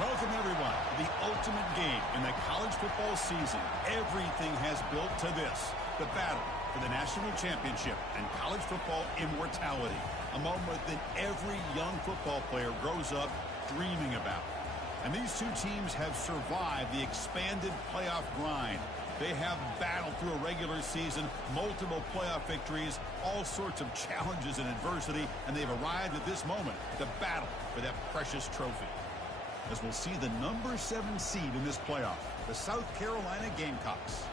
Welcome, everyone, to the ultimate game in the college football season. Everything has built to this, the battle for the national championship and college football immortality, a moment that every young football player grows up dreaming about. And these two teams have survived the expanded playoff grind. They have battled through a regular season, multiple playoff victories, all sorts of challenges and adversity, and they've arrived at this moment, the battle for that precious trophy. As we'll see the number 7 seed in this playoff, the South Carolina Gamecocks,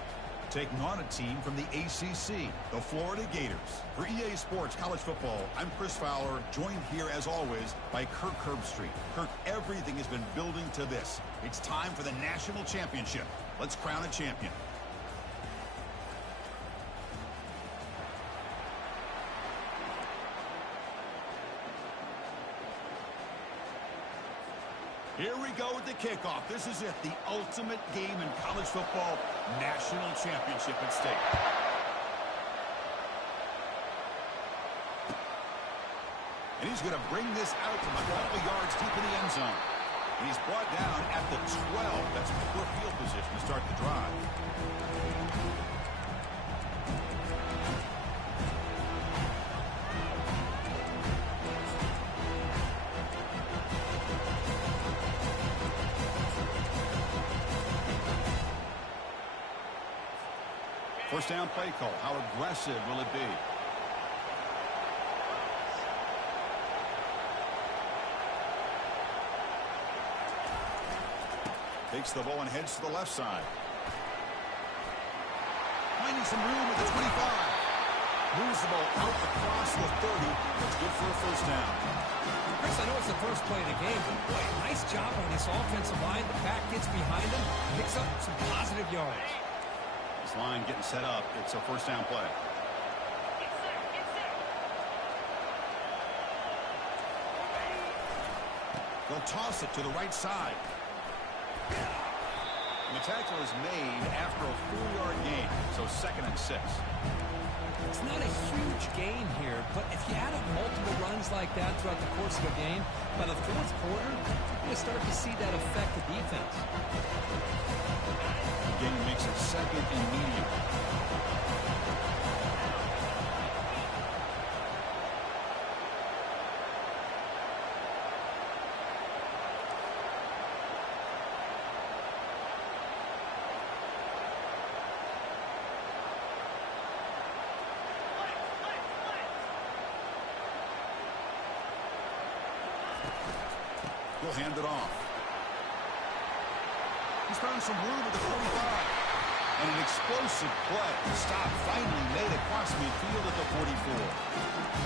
taking on a team from the ACC, the Florida Gators. For EA Sports College Football, I'm Chris Fowler, joined here as always by Kirk Herbstreit. Kirk, everything has been building to this. It's time for the national championship. Let's crown a champion. Here we go with the kickoff. This is it, the ultimate game in college football, national championship at stake. And he's going to bring this out from a couple yards deep in the end zone. And he's brought down at the 12. That's poor field position to start the drive. First down play call. How aggressive will it be? Takes the ball and heads to the left side. Finding some room at the 25. Moves the ball out across the 30. That's good for a first down. Chris, I know it's the first play of the game, but boy, nice job on this offensive line. The back gets behind him, picks up some positive yards. Line getting set up. It's a first down play. They'll toss it to the right side. And the tackle is made after a 4-yard gain, so 2nd and 6. It's not a huge gain here, but if you add up multiple runs like that throughout the course of a game, by the 4th quarter, you're going to start to see that affect the defense. Again, makes it 2nd and medium. He'll hand it off. He's found some room at the 45. And an explosive play. Stop finally made across midfield at the 44.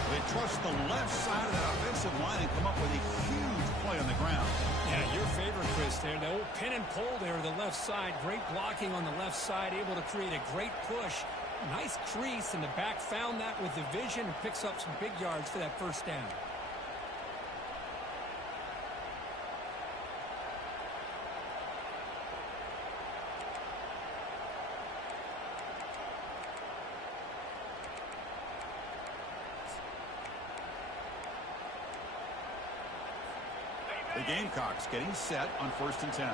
They trust the left side of that offensive line and come up with a huge play on the ground. Yeah, your favorite, Chris, there. The old pin and pull there, the left side. Great blocking on the left side, able to create a great push. Nice crease, and the back found that with the vision and picks up some big yards for that first down. The Gamecocks getting set on 1st and 10.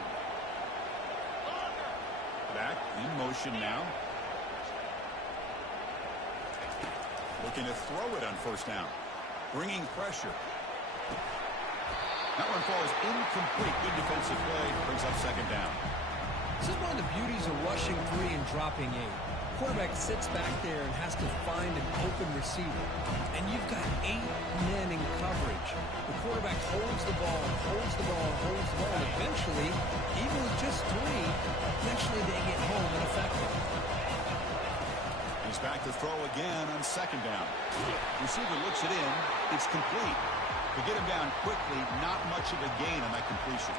Back in motion now. Looking to throw it on 1st down. Bringing pressure. That one falls incomplete. Good defensive play. Brings up 2nd down. This is one of the beauties of rushing 3 and dropping 8. Quarterback sits back there and has to find an open receiver. And you've got 8 men in coverage. The quarterback holds the ball, holds the ball, holds the ball. And eventually, even with just 3, eventually they get home and effective. He's back to throw again on 2nd down. Receiver looks it in. It's complete. To get him down quickly, not much of a gain on that completion.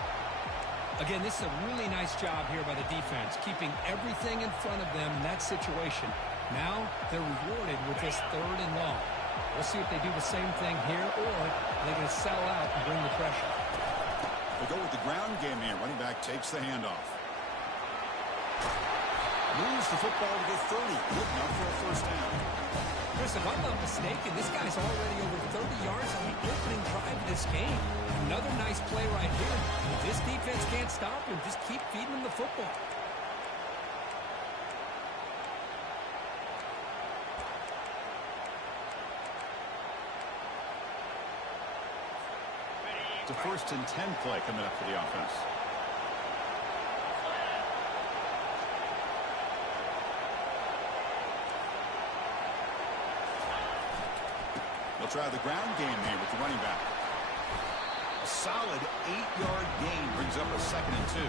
Again, this is a really nice job here by the defense, keeping everything in front of them in that situation. Now they're rewarded with this 3rd and long. We'll see if they do the same thing here, or they're going to sell out and bring the pressure. They go with the ground game here. Running back takes the handoff. Moves the football to the 30. Good enough for a first down. Chris, if I'm not mistaken, this guy's already over 30 yards on the opening drive of this game. Another nice play right here. If this defense can't stop him, just keep feeding him the football. It's a 1st and 10 play coming up for the offense. They'll try the ground game here with the running back. A solid 8-yard gain brings up a 2nd and 2.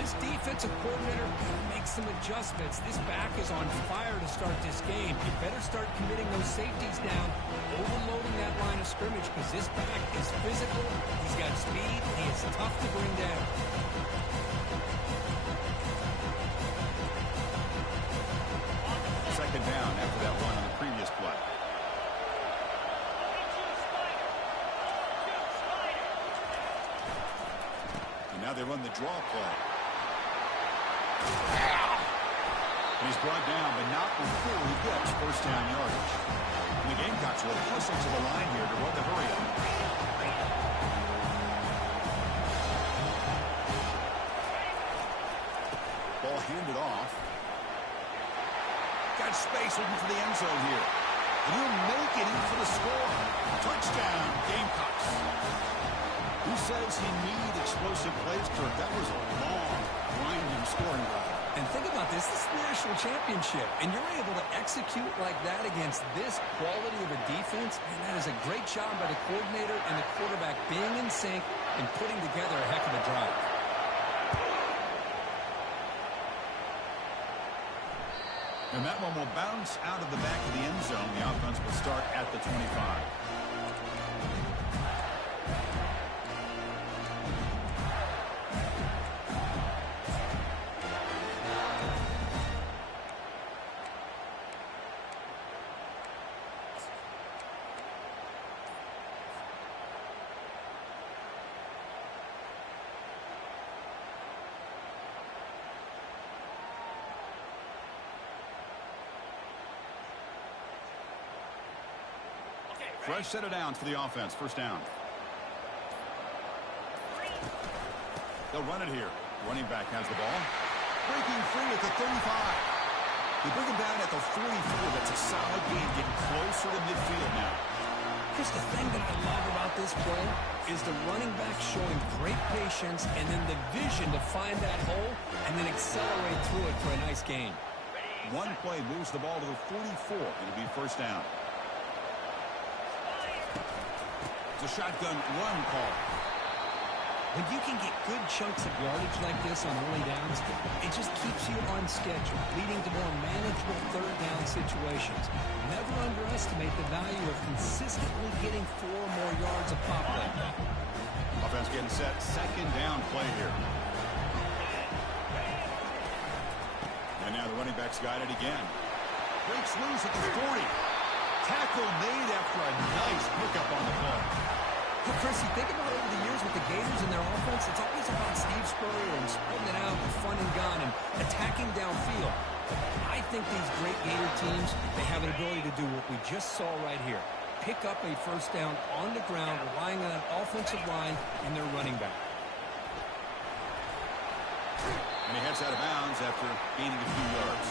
This defensive coordinator makes some adjustments. This back is on fire to start this game. You better start committing those safeties down, overloading that line of scrimmage, because this back is physical. He's got speed. He is tough to bring down. Second down after that run on the previous play. And now they run the draw play. And he's brought down, but not before he gets 1st down yardage. And the Gamecocks will hustle to the line here to run the hurry up. Ball handed off. Got space looking for the end zone here. And he'll make it in for the score. Touchdown, Gamecocks. Who says he needs explosive plays, Kirk? That was a long, grinding scoring drive. And think about this. This is the national championship, and you're able to execute like that against this quality of a defense, and that is a great job by the coordinator and the quarterback being in sync and putting together a heck of a drive. And that one will bounce out of the back of the end zone. The offense will start at the 25. Fresh set of downs for the offense. 1st down. They'll run it here. Running back has the ball. Breaking free at the 35. They bring him down at the 44. That's a solid gain, getting closer to midfield now. Here's the thing that I love about this play is the running back showing great patience and then the vision to find that hole and then accelerate through it for a nice gain. One play moves the ball to the 44. It'll be 1st down. A shotgun run call. When you can get good chunks of yardage like this on early downs, it just keeps you on schedule, leading to more manageable 3rd down situations. Never underestimate the value of consistently getting 4 more yards a pop like that. Offense getting set. 2nd down play here. And now the running back's got it again. Breaks loose at the 40. Tackle made after a nice pickup on the play. Well, Chris, you think about over the years with the Gators and their offense, it's always about Steve Spurrier and spreading it out with fun and gun and attacking downfield. I think these great Gator teams, they have an ability to do what we just saw right here. Pick up a 1st down on the ground, relying on an offensive line and their running back. And he heads out of bounds after gaining a few yards.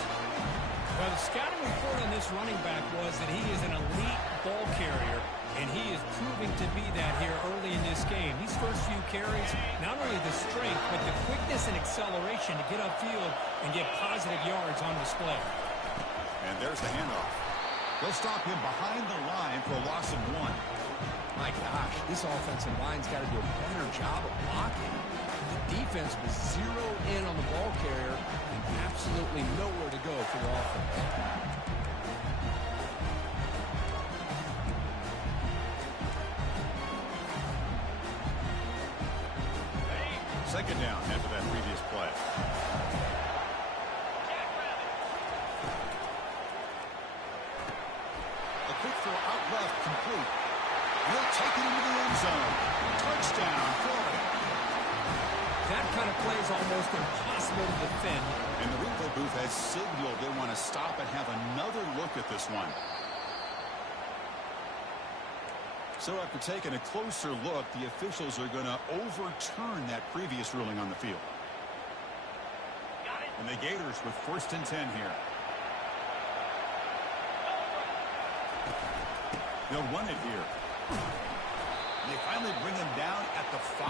Well, the scouting report on this running back was that he is an elite ball carrier, and he is proving to be that here early in this game. These first few carries, not only the strength, but the quickness and acceleration to get upfield and get positive yards on display. And there's the handoff. They'll stop him behind the line for a loss of 1. My gosh, this offensive line's got to do a better job of blocking. The defense was zeroed in on the ball carrier and absolutely nowhere to go for the offense. 2nd down after that previous play. A quick throw out left, complete. He'll take it into the end zone. Touchdown, Florida. That kind of play is almost impossible to defend. And the replay booth has signaled they want to stop and have another look at this one. So after taking a closer look, the officials are going to overturn that previous ruling on the field. And the Gators with 1st and 10 here. They'll run it here. They finally bring him down at the 5.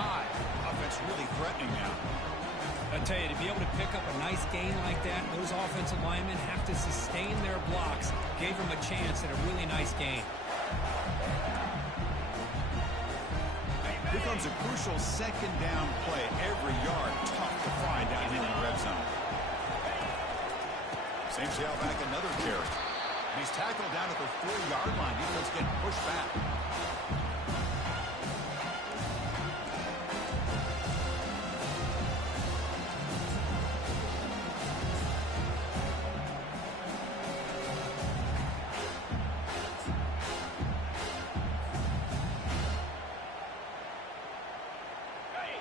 Offense really threatening now. I tell you, to be able to pick up a nice gain like that, those offensive linemen have to sustain their blocks. Gave him a chance at a really nice gain. Here comes a crucial 2nd down play. Every yard tough to find down here in the red zone. St. Sail back another carry. And he's tackled down at the 4-yard line. Defense getting pushed back.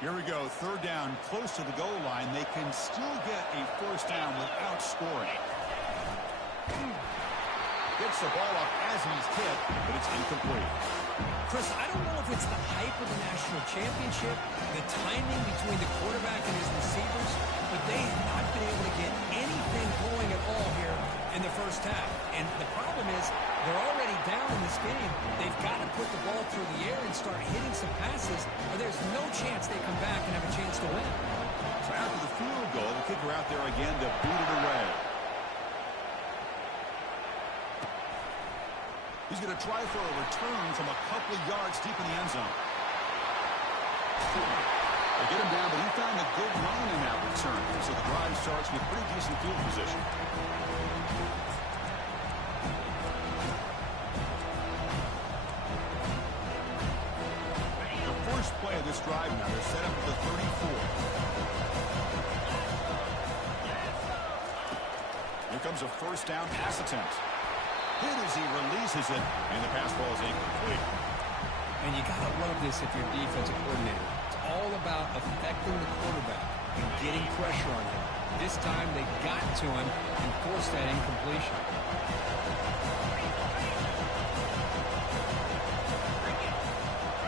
Here we go, 3rd down, close to the goal line. They can still get a 1st down without scoring. Gets the ball off as he's hit, but it's incomplete. Chris, I don't know if it's the hype of the national championship, the timing between the quarterback and his receivers, but they have not been able to get anything going at all here in the 1st half. And the problem is they're already down in this game. They've got to put the ball through the air and start hitting some passes, or there's no chance they come back and have a chance to win. So after the field goal, the kicker out there again to boot it away. He's going to try for a return from a couple of yards deep in the end zone. They get him down, but he found a good run in that return. So the drive starts with pretty decent field position. The first play of this drive now, they're set up at the 34. Here comes a 1st down pass attempt. Hit as he releases it, and the pass ball is incomplete. And you got to love this if you're a defensive coordinator. It's all about affecting the quarterback and getting pressure on him. This time they got to him and forced that incompletion.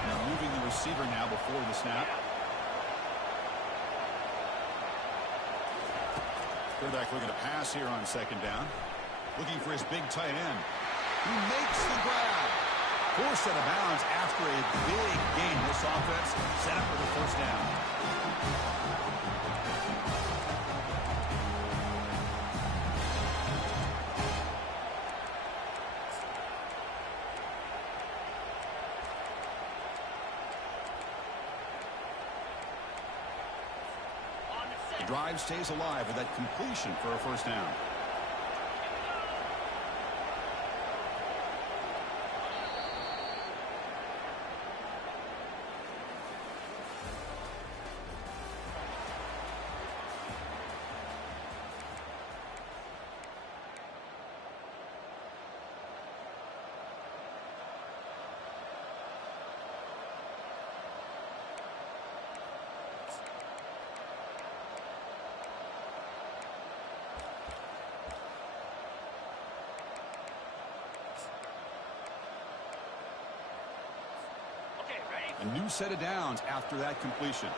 Now moving the receiver now before the snap. Quarterback looking to pass here on 2nd down. Looking for his big tight end. He makes the grab. Forced out of bounds after a big gain. This offense set up for the 1st down. The drive stays alive with that completion for a 1st down. A new set of downs after that completion.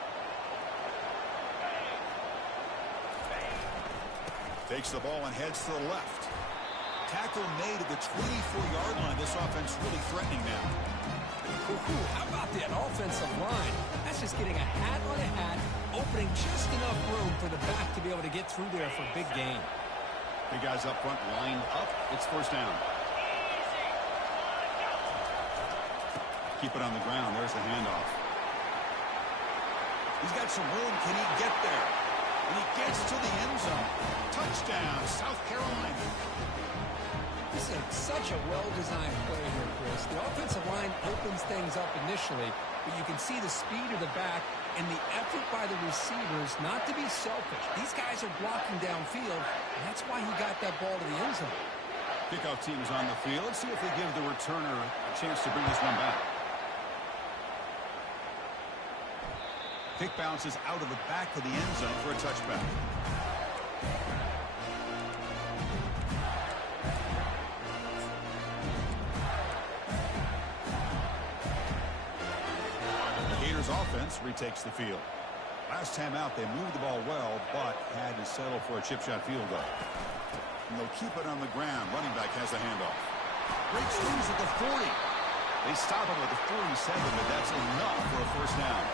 Takes the ball and heads to the left. Tackle made at the 24-yard line. This offense really threatening now. How about that offensive line? That's just getting a hat on a hat, opening just enough room for the back to be able to get through there for a big gain. Big guys up front lined up. It's 1st down. Keep it on the ground. There's the handoff. He's got some room. Can he get there? And he gets to the end zone. Touchdown, South Carolina. This is such a well-designed play here, Chris. The offensive line opens things up initially, but you can see the speed of the back and the effort by the receivers not to be selfish. These guys are blocking downfield, and that's why he got that ball to the end zone. Kickoff team is on the field. Let's see if they give the returner a chance to bring this one back. Kick bounces out of the back of the end zone for a touchback. Gators offense retakes the field. Last time out, they moved the ball well, but had to settle for a chip shot field goal. And they'll keep it on the ground. Running back has the handoff. Breaks loose at the 40. They stop him at the 47, but that's enough for a first down.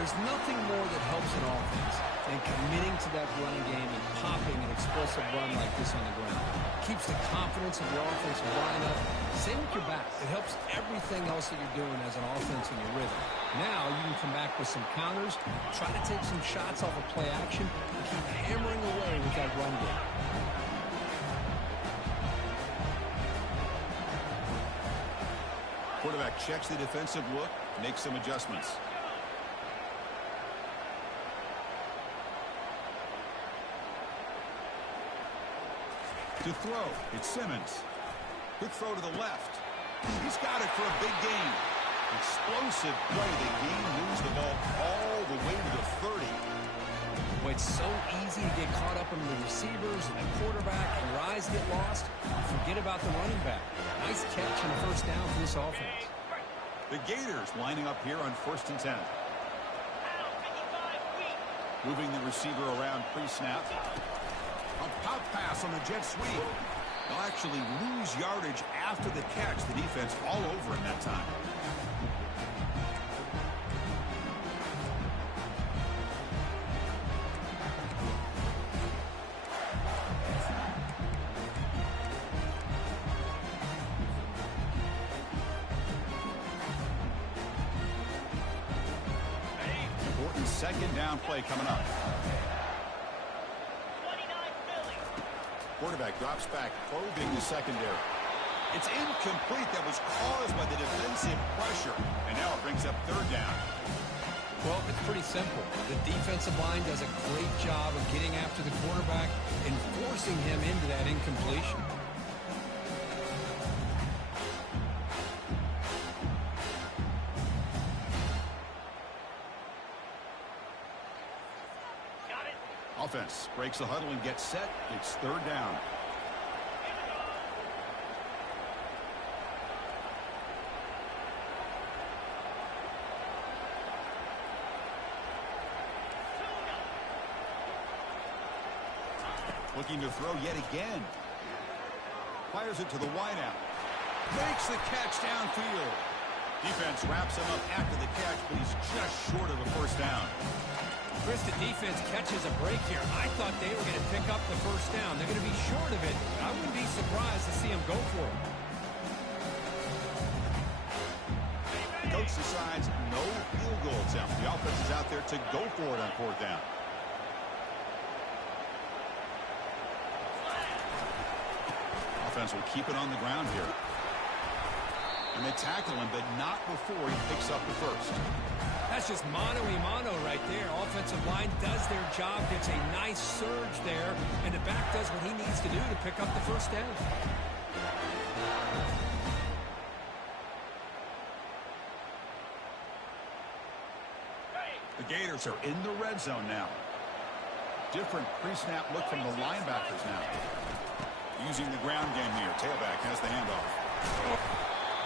There's nothing more that helps an offense than committing to that running game and popping an explosive run like this on the ground. Keeps the confidence of your offensive line up. Same with your back. It helps everything else that you're doing as an offense in your rhythm. Now you can come back with some counters, try to take some shots off of play action, and keep hammering away with that run game. Quarterback checks the defensive look, makes some adjustments. To throw, it's Simmons. Quick throw to the left. He's got it for a big gain. Explosive play. The game moves the ball all the way to the 30. Well, it's so easy to get caught up in the receivers and the quarterback, and your eyes get lost. Forget about the running back. Nice catch and a first down for this offense. The Gators lining up here on 1st and 10. Moving the receiver around pre-snap. A pop pass on the jet sweep. They'll actually lose yardage after the catch. The defense all over in that time. Important second down play coming up. Quarterback drops back, probing the secondary. It's incomplete. That was caused by the defensive pressure. And now it brings up 3rd down. Well, it's pretty simple. The defensive line does a great job of getting after the quarterback and forcing him into that incompletion. Offense breaks the huddle and gets set. It's 3rd down. Looking to throw yet again. Fires it to the wideout. Makes the catch downfield. Defense wraps him up after the catch, but he's just short of a first down. Chris, the defense catches a break here. I thought they were going to pick up the first down. They're going to be short of it. I wouldn't be surprised to see them go for it. Coach decides no field goal attempt. The offense is out there to go for it on 4th down. Offense will keep it on the ground here. And they tackle him, but not before he picks up the first. That's just mano-a-mano right there. Offensive line does their job, gets a nice surge there, and the back does what he needs to do to pick up the first down. The Gators are in the red zone now. Different pre-snap look from the linebackers now. Using the ground game here. Tailback has the handoff.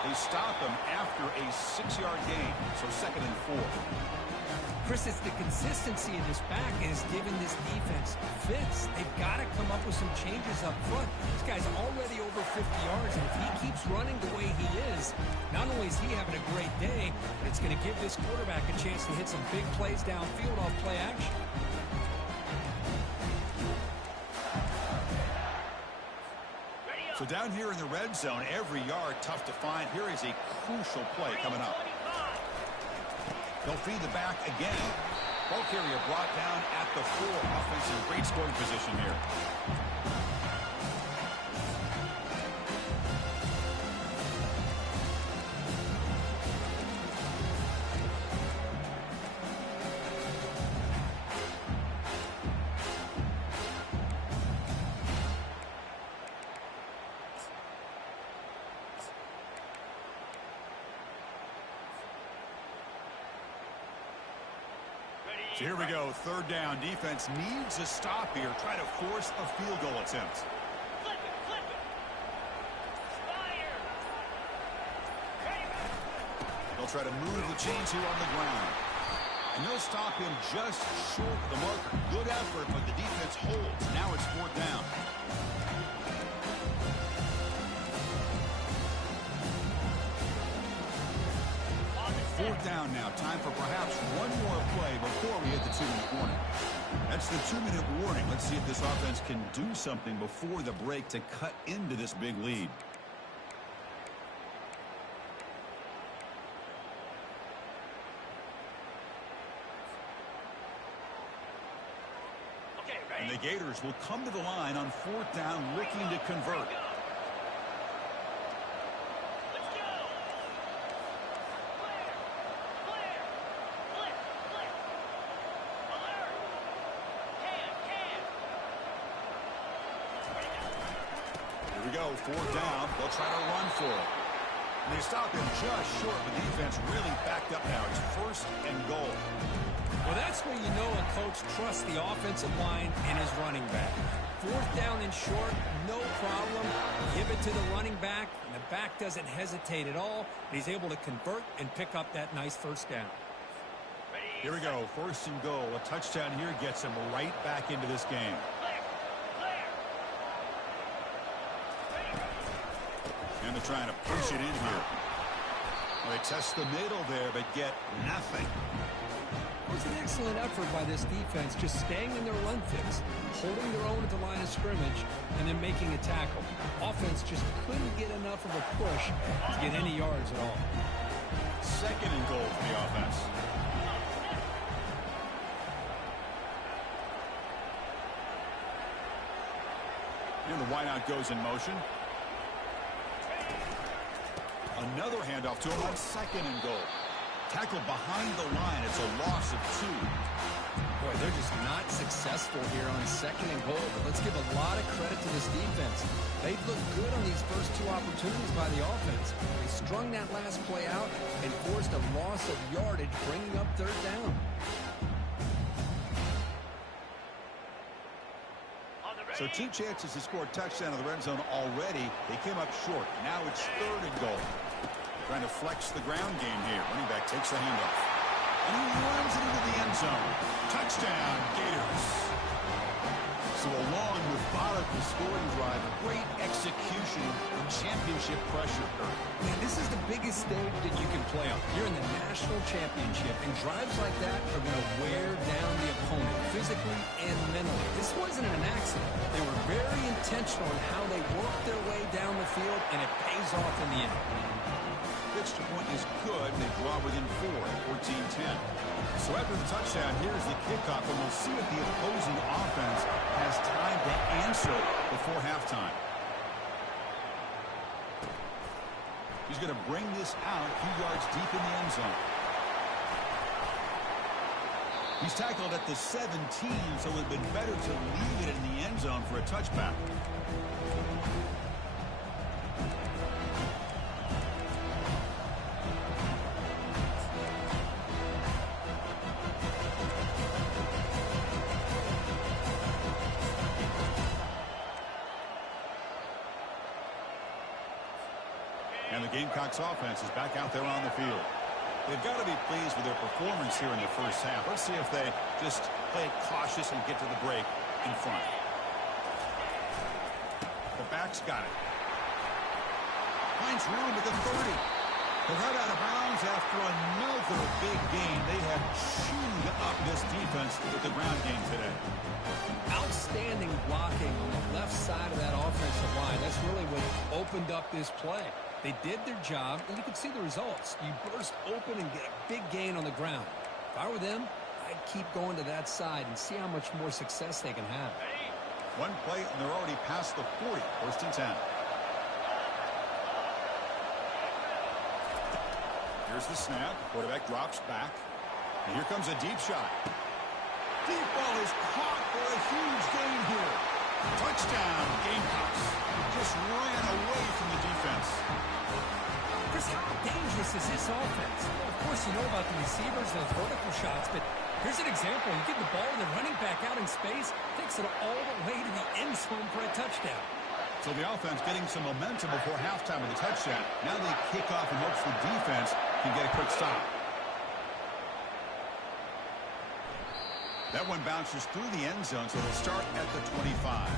They stop him after a 6-yard gain, so 2nd and 4. Chris, it's the consistency of this back is giving this defense fits. They've got to come up with some changes up front. This guy's already over 50 yards, and if he keeps running the way he is, not only is he having a great day, but it's going to give this quarterback a chance to hit some big plays downfield off play action. So down here in the red zone, every yard tough to find. Here is a crucial play coming up. They'll feed the back again. Ball carrier brought down at the 4. Offense in great scoring position here. So here we go, 3rd down. Defense needs a stop here. Try to force a field goal attempt. Flip it. Fire. They'll They'll try to move the chains here on the ground. And they'll stop him just short of the marker. Good effort, but the defense holds. Now it's 4th down. Fourth down now. Time for perhaps one more play before we hit the 2-minute warning. That's the 2-minute warning. Let's see if this offense can do something before the break to cut into this big lead. And the Gators will come to the line on 4th down, looking to convert. Here we go, 4th down. They'll try to run for it. And they stop him just short. The defense really backed up now. It's 1st and goal. Well, that's where you know a coach trusts the offensive line and his running back. 4th down and short, no problem. Give it to the running back, and the back doesn't hesitate at all. He's able to convert and pick up that nice 1st down. Here we go, 1st and goal. A touchdown here gets him right back into this game. And they're trying to push it in here. Well, they test the middle there, but get nothing. It was an excellent effort by this defense, just staying in their run fix, holding their own at the line of scrimmage, and then making a tackle. Offense just couldn't get enough of a push to get any yards at all. 2nd and goal for the offense. And the wideout goes in motion. Another handoff to him on 2nd and goal. Tackled behind the line. It's a loss of 2. Boy, they're just not successful here on 2nd and goal, but let's give a lot of credit to this defense. They've looked good on these first 2 opportunities by the offense. They strung that last play out and forced a loss of yardage, bringing up 3rd down. So 2 chances to score a touchdown in the red zone already. They came up short. Now it's 3rd and goal. Trying to flex the ground game here. Running back takes the handoff. And he runs it into the end zone. Touchdown, Gators. So a long, methodical scoring drive. Great execution of championship pressure. Man, this is the biggest stage that you can play on. You're in the national championship, and drives like that are going to wear down the opponent physically and mentally. This wasn't an accident. They were very intentional in how they worked their way down the field, and it pays off in the end. Pitch to point is good. They draw within 4, 14-10. So after the touchdown, here's the kickoff, and we'll see if the opposing offense has time to answer before halftime. He's going to bring this out a few yards deep in the end zone. He's tackled at the 17, so it would have been better to leave it in the end zone for a touchback. And the Gamecocks offense is back out there on the field. They've got to be pleased with their performance here in the first half. Let's see if they just play it cautious and get to the break in front. The back's got it. Finds room at the 30. They're right out of bounds after another big game. They have chewed up this defense with the ground game today. Outstanding blocking on the left side of that offensive line. That's really what opened up this play. They did their job, and you can see the results. You burst open and get a big gain on the ground. If I were them, I'd keep going to that side and see how much more success they can have. One play, and they're already past the 40. 1st and 10. Here's the snap. Quarterback drops back. And here comes a deep shot. Deep ball is caught for a huge gain here. Touchdown, Gamecocks. Just ran away from the defense. Chris, how dangerous is this offense? Of course, you know about the receivers, those vertical shots, but here's an example. You get the ball and the running back out in space, takes it all the way to the end zone for a touchdown. So the offense getting some momentum before halftime with a touchdown. Now they kick off in hopes the defense can get a quick stop. That one bounces through the end zone, so they'll start at the 25.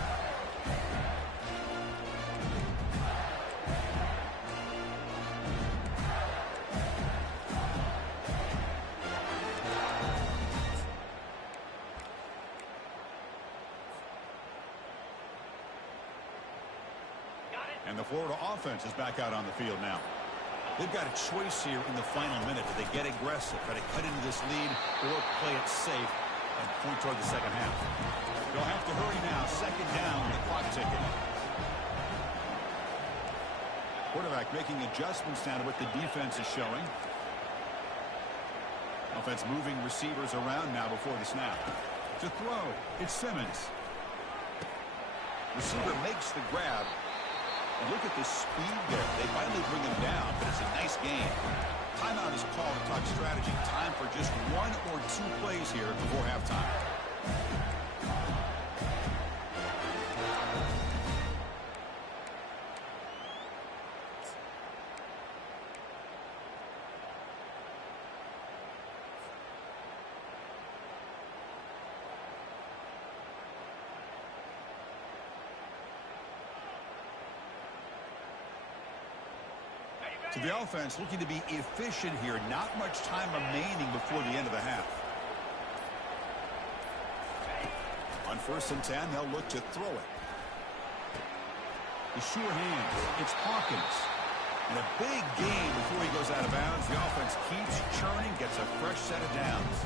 And the Florida offense is back out on the field now. They've got a choice here in the final minute. Do they get aggressive, try to cut into this lead, or play it safe and point toward the second half? They'll have to hurry now. Second down, the clock ticking. Quarterback making adjustments now to what the defense is showing. Offense moving receivers around now before the snap. To throw, it's Simmons. Receiver makes the grab. And look at the speed there. They finally bring him down, but it's a nice game. Timeout is called to talk strategy. Time for just 1 or 2 plays here before halftime. So the offense looking to be efficient here. Not much time remaining before the end of the half. On 1st and 10, they'll look to throw it. The sure hands. It's Hawkins. And a big gain before he goes out of bounds. The offense keeps churning, gets a fresh set of downs.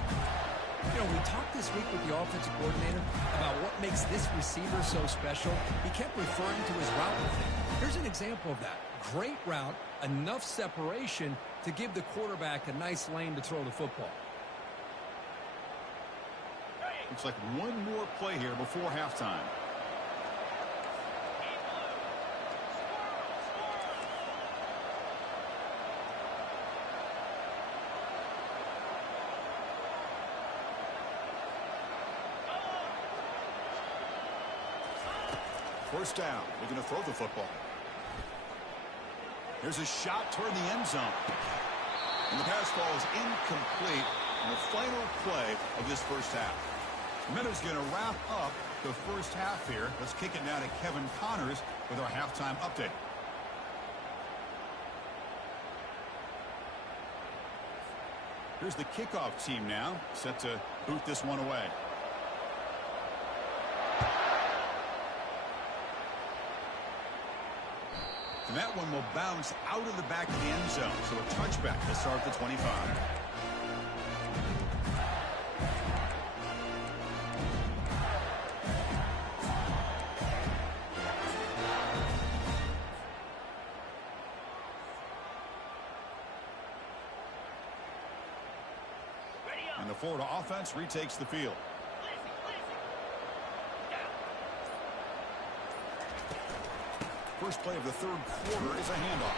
You know, we talked this week with the offensive coordinator about what makes this receiver so special. He kept referring to his route with him. Here's an example of that. Great route, enough separation to give the quarterback a nice lane to throw the football. Looks like one more play here before halftime. First down, looking to throw the football. Here's a shot toward the end zone. And the pass falls incomplete on the final play of this first half. Minutes going to wrap up the first half here. Let's kick it now to Kevin Connors with our halftime update. Here's the kickoff team now, set to boot this one away. And that one will bounce out of the back of the end zone. So a touchback to start the 25. And the Florida offense retakes the field. First play of the third quarter is a handoff.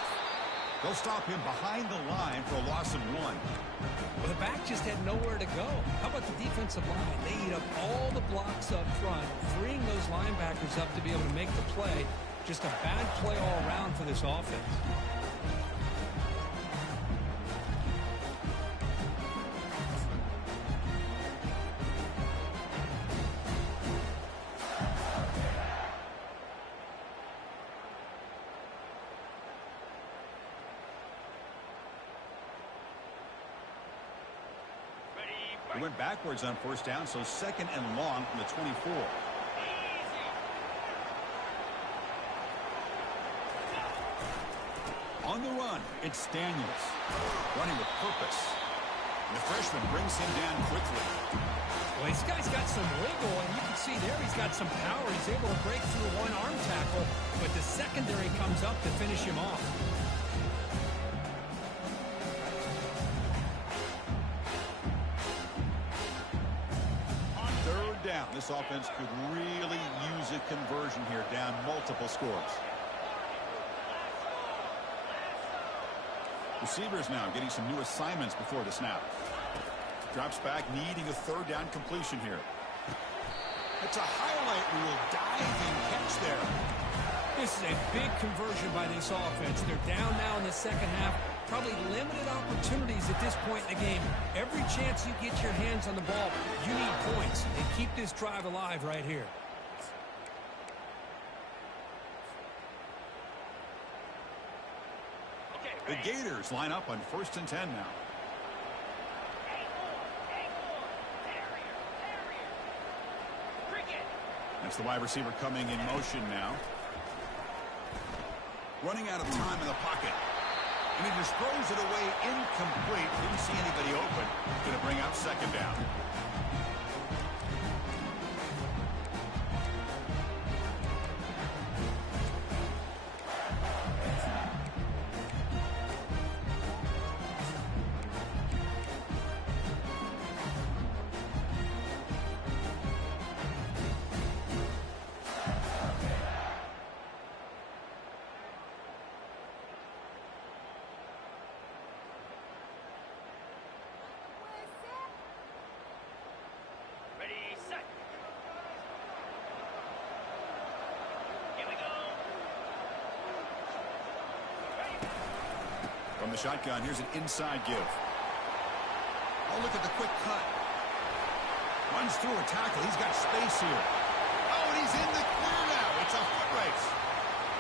They'll stop him behind the line for a loss of 1. Well, the back just had nowhere to go. How about the defensive line? They eat up all the blocks up front, freeing those linebackers up to be able to make the play. Just a bad play all around for this offense. He went backwards on first down, so second and long from the 24. On the run, it's Daniels. Running with purpose. And the freshman brings him down quickly. Well, this guy's got some wiggle, and you can see there he's got some power. He's able to break through one arm tackle, but the secondary comes up to finish him off. Down. This offense could really use a conversion here, down multiple scores. Receivers now getting some new assignments before the snap. Drops back, needing a third down completion here. It's a highlight reel diving catch there. This is a big conversion by this offense. They're down now in the second half. Probably limited opportunities at this point in the game. Every chance you get your hands on the ball, you need points. And keep this drive alive right here. The Gators line up on 1st and 10 now. That's the wide receiver coming in motion now. Running out of time in the pocket. And he just throws it away incomplete. Didn't see anybody open. Going to bring up 2nd down. From the shotgun, here's an inside give. Oh, look at the quick cut. Runs through a tackle. He's got space here. Oh, and he's in the clear now. It's a foot race.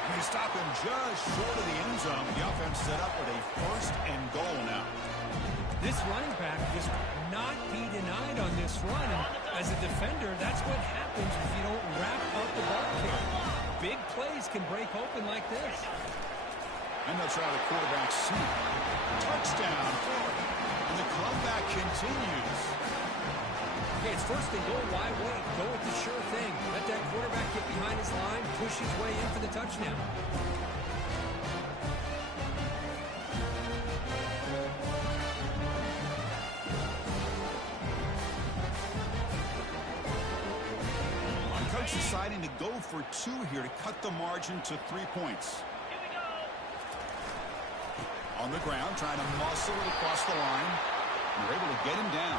And they stop him just short of the end zone. The offense set up with a 1st and goal now. This running back just not be denied on this run. And as a defender, that's what happens if you don't wrap up the ball carrier. Big plays can break open like this. And they'll try the quarterback sneak. Touchdown, Florida. And the comeback continues. Okay, it's 1st and goal. Why wait? Go with the sure thing. Let that quarterback get behind his line, push his way in for the touchdown. Coach deciding to go for 2 here to cut the margin to 3 points. On the ground, trying to muscle it across the line. And they're able to get him down.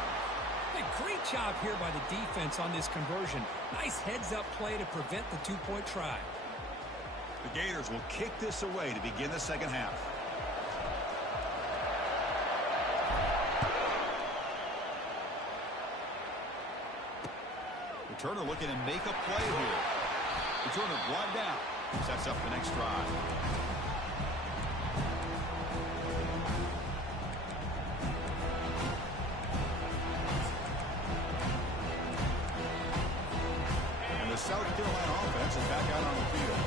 Hey, great job here by the defense on this conversion. Nice heads-up play to prevent the 2-point try. The Gators will kick this away to begin the second half. Returner looking to make a play here. Returner brought down. Sets up the next drive. South Carolina offense is back out on the field.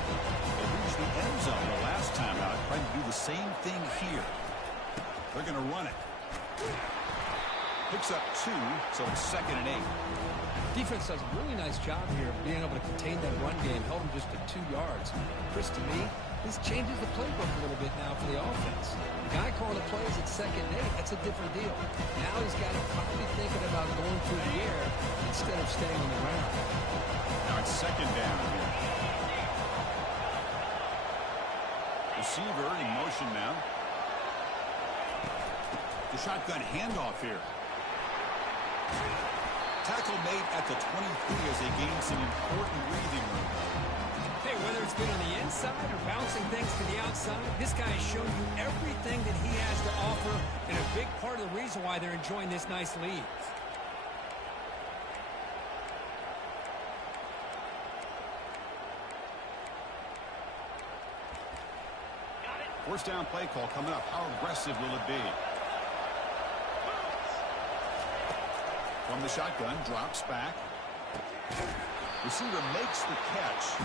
They reached the end zone the last time out, trying to do the same thing here. They're going to run it. Picks up 2, so it's 2nd and 8. Defense does a really nice job here of being able to contain that run game, held him just to 2 yards. Chris, to me, this changes the playbook a little bit now for the offense. The guy calling the plays at 2nd and 8, that's a different deal. Now he's got to probably thinking about going through the air instead of staying on the ground. Now it's 2nd down here. Receiver in motion now. The shotgun handoff here. Tackle made at the 23 as they gain some important breathing room. Hey, whether it's been on the inside or bouncing things to the outside, this guy has shown you everything that he has to offer, and a big part of the reason why they're enjoying this nice lead. First down play call coming up. How aggressive will it be? From the shotgun, drops back. Receiver makes the catch.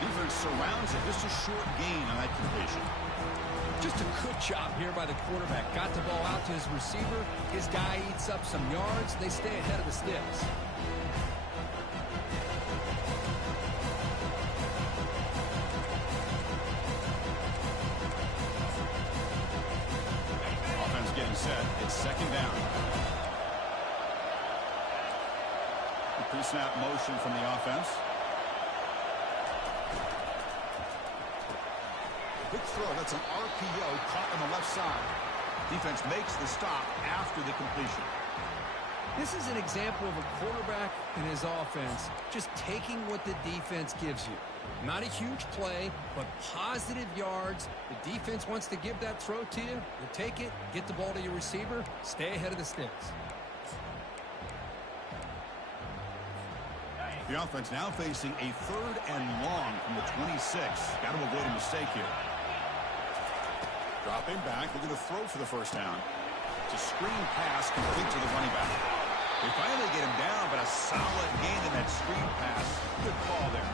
Defense surrounds it. Just a short gain on that completion. Just a good job here by the quarterback. Got the ball out to his receiver. His guy eats up some yards. They stay ahead of the sticks. Offense getting set. It's 2nd down. The pre-snap motion from the offense. Quick throw. That's an RPO caught on the left side. Defense makes the stop after the completion. This is an example of a quarterback and his offense just taking what the defense gives you. Not a huge play, but positive yards. The defense wants to give that throw to you. You take it, get the ball to your receiver, stay ahead of the sticks. The offense now facing a 3rd and long from the 26. Got to avoid a mistake here. Dropping back, looking to throw for the first down. It's a screen pass complete to the running back. They finally get him down, but a solid gain in that screen pass. Good call there.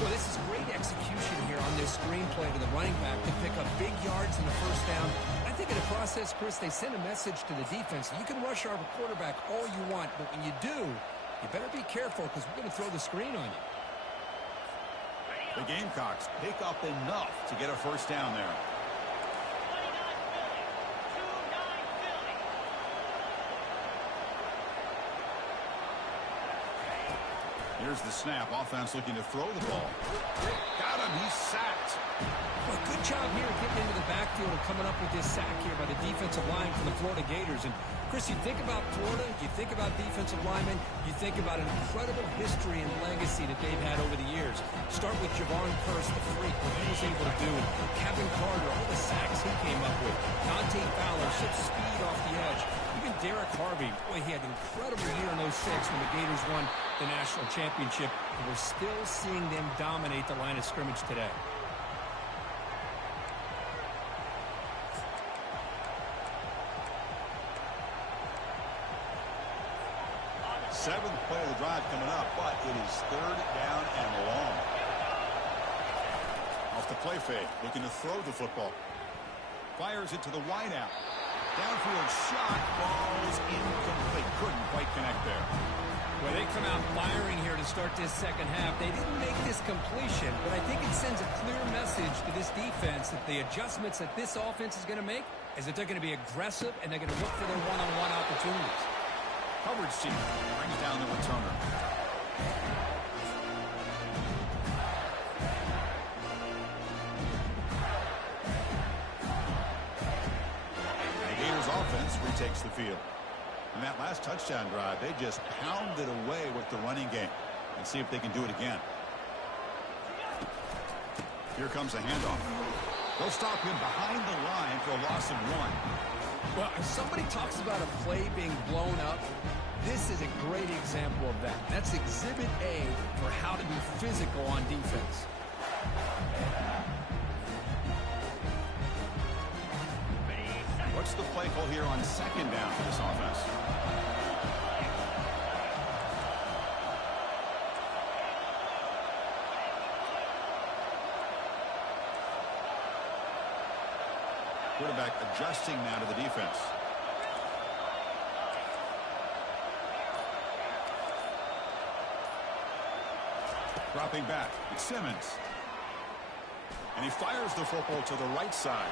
Well, this is great execution here on this screen play to the running back to pick up big yards in the first down. I think in the process, Chris, they send a message to the defense. You can rush our quarterback all you want, but when you do, you better be careful because we're going to throw the screen on you. The Gamecocks pick up enough to get a first down there. Here's the snap. Offense looking to throw the ball. Got him. He's sacked. Well, good job here getting into the backfield and coming up with this sack here by the defensive line from the Florida Gators. And, Chris, you think about Florida, you think about defensive linemen, you think about an incredible history and legacy that they've had over the years. Start with Javon Curse, the freak, what he was able to do. Kevin Carter, all the sacks he came up with. Dante Fowler, such speed off the edge. Even Derek Harvey, boy, he had an incredible year in 06 when the Gators won the national championship. And we're still seeing them dominate the line of scrimmage today. 7th play of the drive coming up, but it is 3rd down and long. Off the play fake, looking to throw the football. Fires it to the wideout. Downfield shot, falls incomplete. Couldn't quite connect there. Well, they come out firing here to start this second half. They didn't make this completion, but I think it sends a clear message to this defense that the adjustments that this offense is going to make is that they're going to be aggressive and they're going to look for their one-on-one opportunities. Coverage team brings down the returner. The Gators offense retakes the field. In that last touchdown drive, they just pounded away with the running game. And see if they can do it again. Here comes a handoff. They'll stop him behind the line for a loss of 1. Well, if somebody talks about a play being blown up, this is a great example of that. That's Exhibit A for how to be physical on defense. What's the play call here on 2nd down for this offense? Quarterback adjusting now to the defense. Dropping back, it's Simmons. And he fires the football to the right side.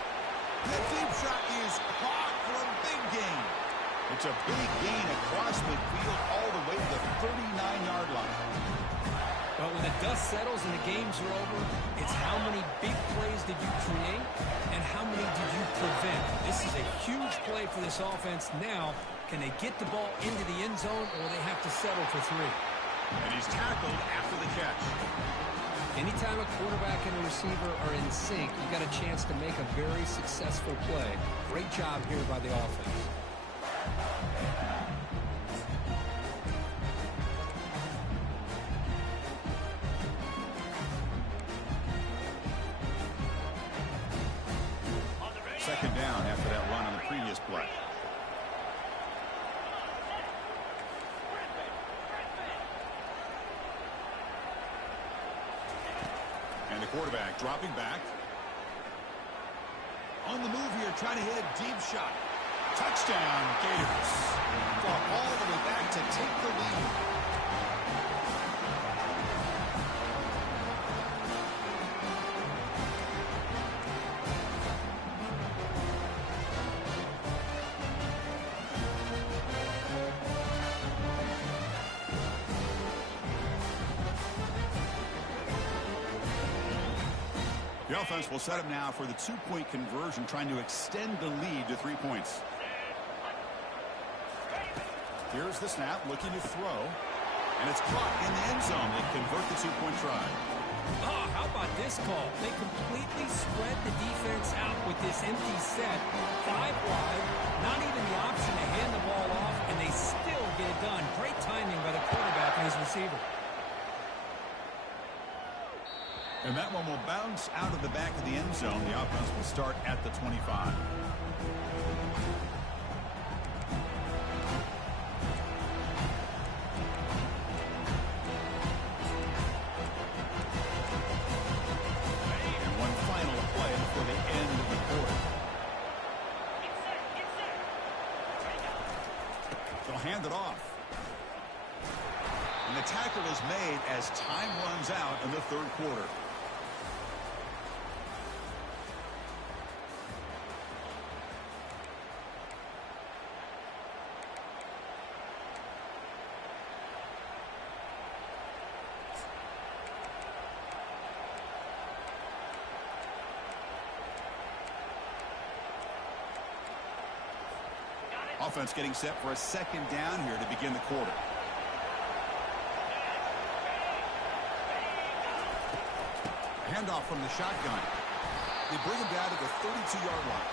The deep shot is caught for a big gain. It's a big gain across midfield all the way to the 39-yard line. But when the dust settles and the games are over, it's how many big plays did you create and how many did you prevent. This is a huge play for this offense. Now, can they get the ball into the end zone or will they have to settle for 3? And he's tackled after the catch. Anytime a quarterback and a receiver are in sync, you got a chance to make a very successful play. Great job here by the offense. Second down after that run on the previous play. And the quarterback dropping back. On the move here, trying to hit a deep shot. Touchdown, Gators. Fought all the way back to take the lead. The offense will set up now for the 2-point conversion, trying to extend the lead to 3 points. Here's the snap, looking to throw. And it's caught in the end zone. They convert the two-point try. Oh, how about this call? They completely spread the defense out with this empty set. 5 wide, not even the option to hand the ball off, and they still get it done. Great timing by the quarterback and his receiver. And that one will bounce out of the back of the end zone. The offense will start at the 25. And one final play before the end of the quarter. They'll hand it off. And the tackle is made as time runs out in the third quarter. Offense getting set for a second down here to begin the quarter. Handoff from the shotgun. They bring him down to the 32-yard line.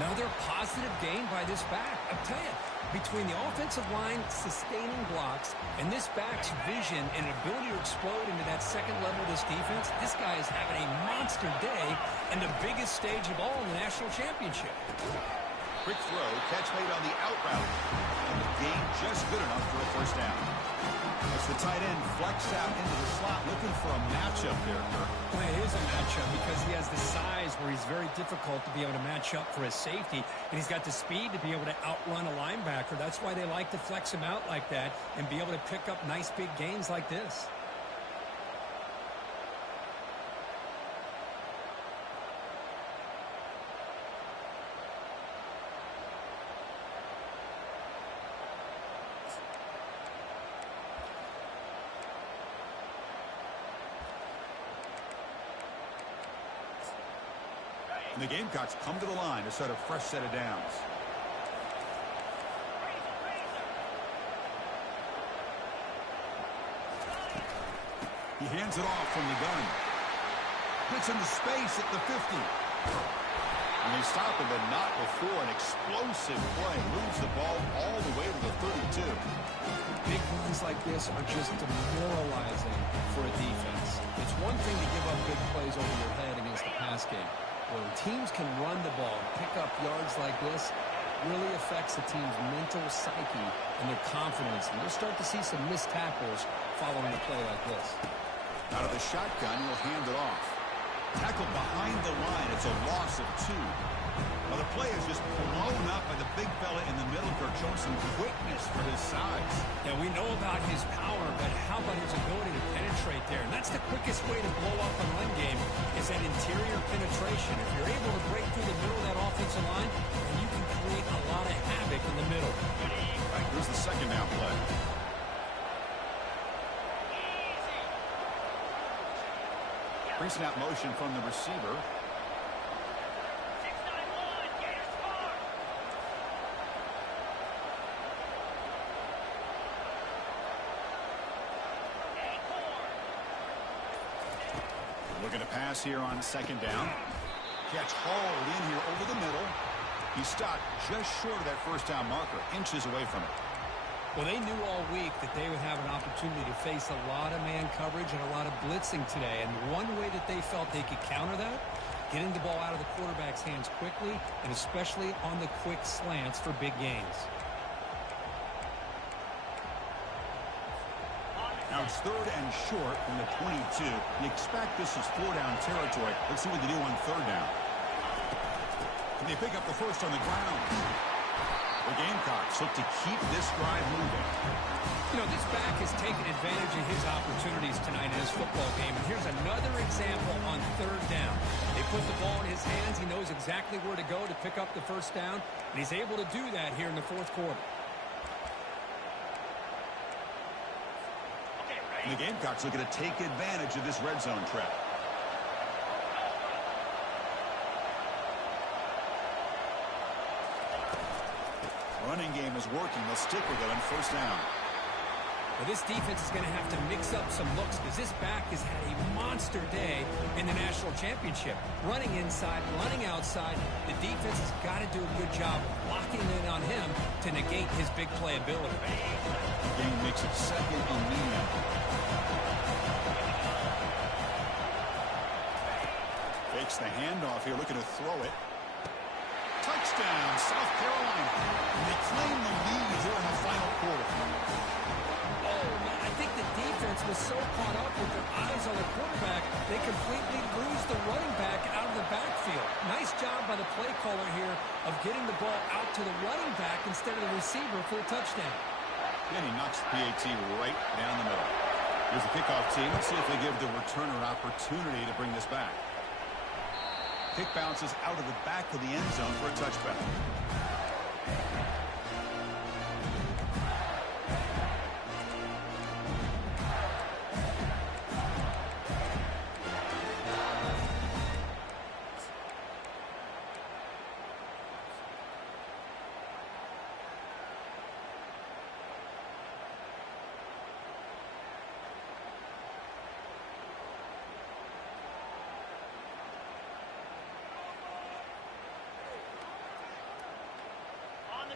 Another positive gain by this back. I'll tell you, between the offensive line sustaining blocks and this back's vision and ability to explode into that second level of this defense, this guy is having a monster day and the biggest stage of all in the national championship. Quick throw, catch made on the out route. And the gain just good enough for a first down. As the tight end flexed out into the slot, looking for a matchup there, Kirk. Well, it is a matchup because he has the size where he's very difficult to be able to match up for his safety, and he's got the speed to be able to outrun a linebacker. That's why they like to flex him out like that and be able to pick up nice big gains like this. And the Gamecocks come to the line to set a fresh set of downs. He hands it off from the gun. Gets into space at the 50. And they stop him, but not before an explosive play. Moves the ball all the way to the 32. Big runs like this are just demoralizing for a defense. It's one thing to give up big plays over your head against the pass game. When teams can run the ball and pick up yards like this, really affects the team's mental psyche and their confidence. And you'll start to see some missed tackles following a play like this. Out of the shotgun, he'll hand it off. Tackled behind the line. It's a loss of 2. Now the play is just blown up by the big fella in the middle. Kirk showing some quickness for his size. Yeah, we know about his power, but how about his ability to penetrate there? And that's the quickest way to blow up a run game is that interior penetration. If you're able to break through the middle of that offensive line, then you can create a lot of havoc in the middle. All right, here's the second down play. Brings it out motion from the receiver. Looking to pass here on second down. Catch hauled in here over the middle. He stopped just short of that first down marker, inches away from it. Well, they knew all week that they would have an opportunity to face a lot of man coverage and a lot of blitzing today. And one way that they felt they could counter that, getting the ball out of the quarterback's hands quickly, and especially on the quick slants for big gains. Now it's third and short from the 22. You expect this is 4-down territory. Let's see what they do on third down. And they pick up the first on the ground. The Gamecocks look to keep this drive moving. You know, this back has taken advantage of his opportunities tonight in his football game. And here's another example on third down. They put the ball in his hands. He knows exactly where to go to pick up the first down. And he's able to do that here in the fourth quarter. And the Gamecocks looking to take advantage of this red zone trap. Running game is working. They'll stick with it on first down. Well, this defense is going to have to mix up some looks because this back has had a monster day in the national championship. Running inside, running outside. The defense has got to do a good job of locking in on him to negate his big play ability. Game makes it second and medium. Fakes the handoff here, looking to throw it. Touchdown, South Carolina. And they claim the lead here in the final quarter. I think the defense was so caught up with their eyes on the quarterback, they completely lose the running back out of the backfield. Nice job by the play caller here of getting the ball out to the running back instead of the receiver for the touchdown. And he knocks the PAT right down the middle. Here's the kickoff team. Let's see if they give the returner an opportunity to bring this back. Kick bounces out of the back of the end zone for a touchback.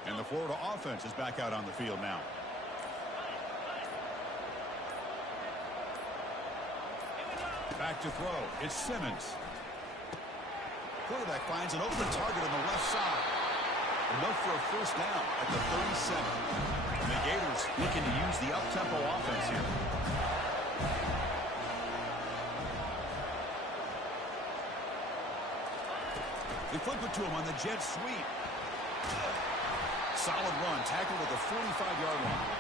And the Florida offense is back out on the field now. Back to throw. It's Simmons. Quarterback finds an open target on the left side. Enough for a first down at the 37. And the Gators looking to use the up-tempo offense here. They flip it to him on the jet sweep. Solid run, tackled at the 45-yard line.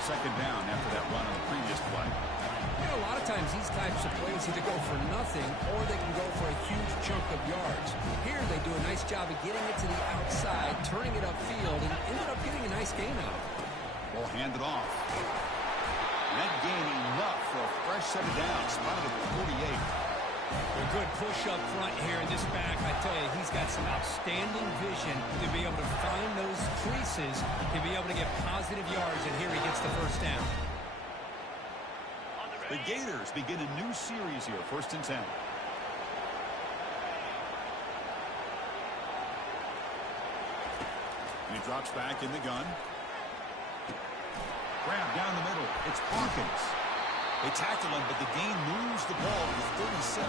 Second down after that run on the previous play. You know, a lot of times these types of plays either go for nothing or they can go for a huge chunk of yards. Here they do a nice job of getting it to the outside, turning it upfield, and ended up getting a nice gain out of it. Ball handed off. And that gain enough for a fresh set of downs, spotted at the 48. A good push up front here in this back. I tell you, he's got some outstanding vision to be able to find those creases, to be able to get positive yards, and here he gets the first down. The Gators begin a new series here, 1st and 10. And he drops back in the gun. Grab down the middle. It's Hawkins. They tackle him, but the gain moves the ball to the 36.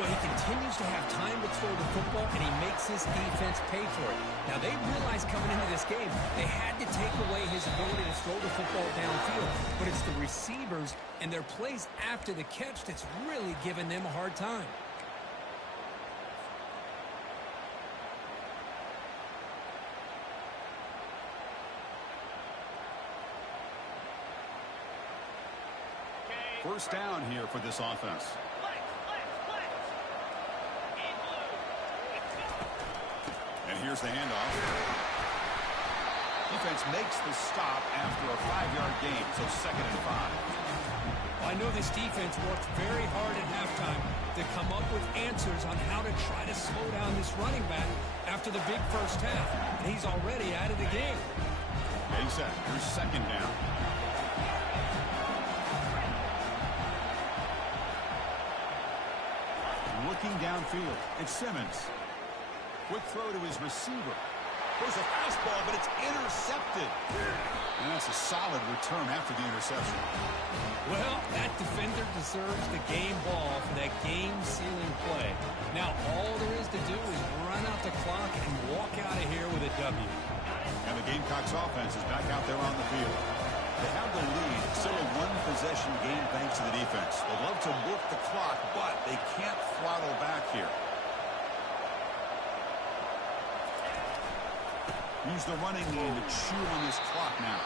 Well, he continues to have time to throw the football, and he makes his defense pay for it. Now, they realized coming into this game, they had to take away his ability to throw the football downfield. But it's the receivers and their plays after the catch that's really giving them a hard time. First down here for this offense. And here's the handoff. Defense makes the stop after a 5-yard gain, so 2nd and 5. I know this defense worked very hard at halftime to come up with answers on how to try to slow down this running back after the big first half. And he's already out of the game. Getting set. Here's 2nd down. Looking downfield. It's Simmons. Quick throw to his receiver. There's a fastball, but it's intercepted. And that's a solid return after the interception. Well, that defender deserves the game ball for that game-sealing play. Now, all there is to do is run out the clock and walk out of here with a W. And the Gamecocks offense is back out there on the field. They have the lead. Still a one-possession game thanks to the defense. They'd love to work the clock, but they can't throttle back here. Use the running game to chew on this clock now.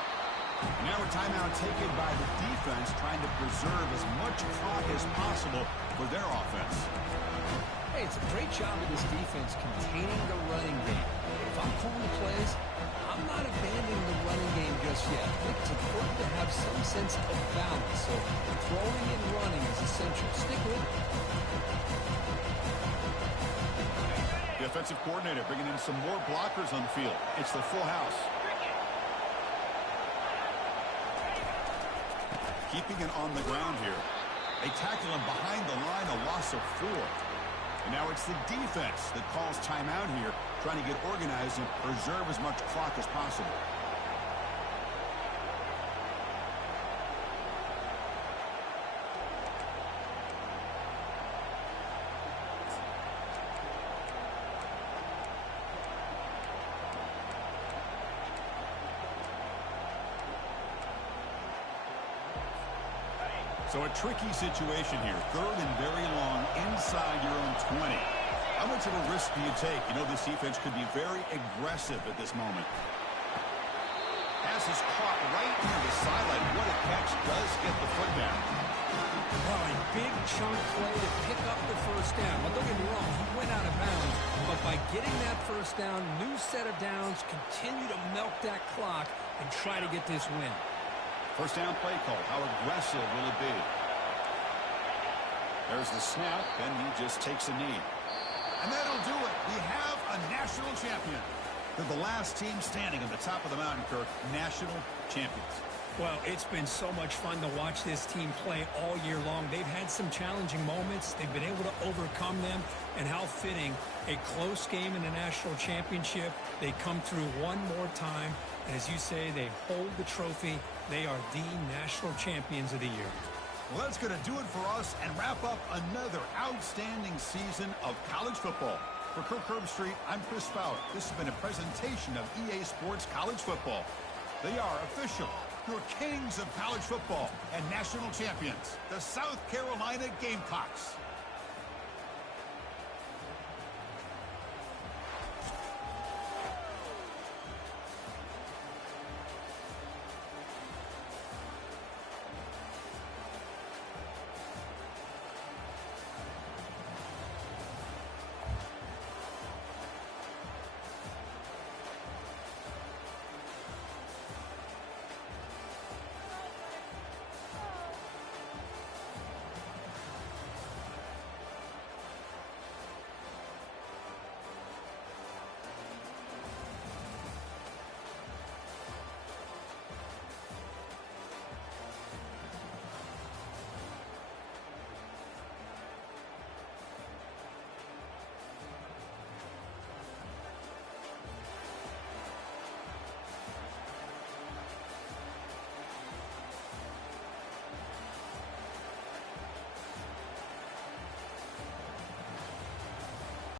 Now a timeout taken by the defense, trying to preserve as much clock as possible for their offense. Hey, it's a great job of this defense containing the running game. If I'm calling the plays, I'm not abandoning the running game just yet. I think it's important to have some sense of balance. So throwing and running is essential. Stick with it. Defensive coordinator bringing in some more blockers on the field. It's the full house. Keeping it on the ground here. They tackle him behind the line, a loss of 4. And now it's the defense that calls timeout here, trying to get organized and preserve as much clock as possible. So a tricky situation here. 3rd and very long inside your own 20. How much of a risk do you take? You know this defense could be very aggressive at this moment. Pass is caught right near the sideline. What a catch. Does get the foot down. Well, a big chunk play to pick up the first down. Well, don't get me wrong, he went out of bounds. But by getting that first down, new set of downs, continue to milk that clock and try to get this win. First down play call. How aggressive will it be? There's the snap, and he just takes a knee. And that'll do it. We have a national champion. They're the last team standing at the top of the mountain, Kirk. National champions. Well, it's been so much fun to watch this team play all year long. They've had some challenging moments. They've been able to overcome them. And how fitting, a close game in the national championship. They come through one more time. And as you say, they hold the trophy. They are the national champions of the year. Well, that's going to do it for us and wrap up another outstanding season of college football. For Kirk Herbstreit, I'm Chris Fowler. This has been a presentation of EA Sports College Football. They are official, your kings of college football and national champions, the South Carolina Gamecocks.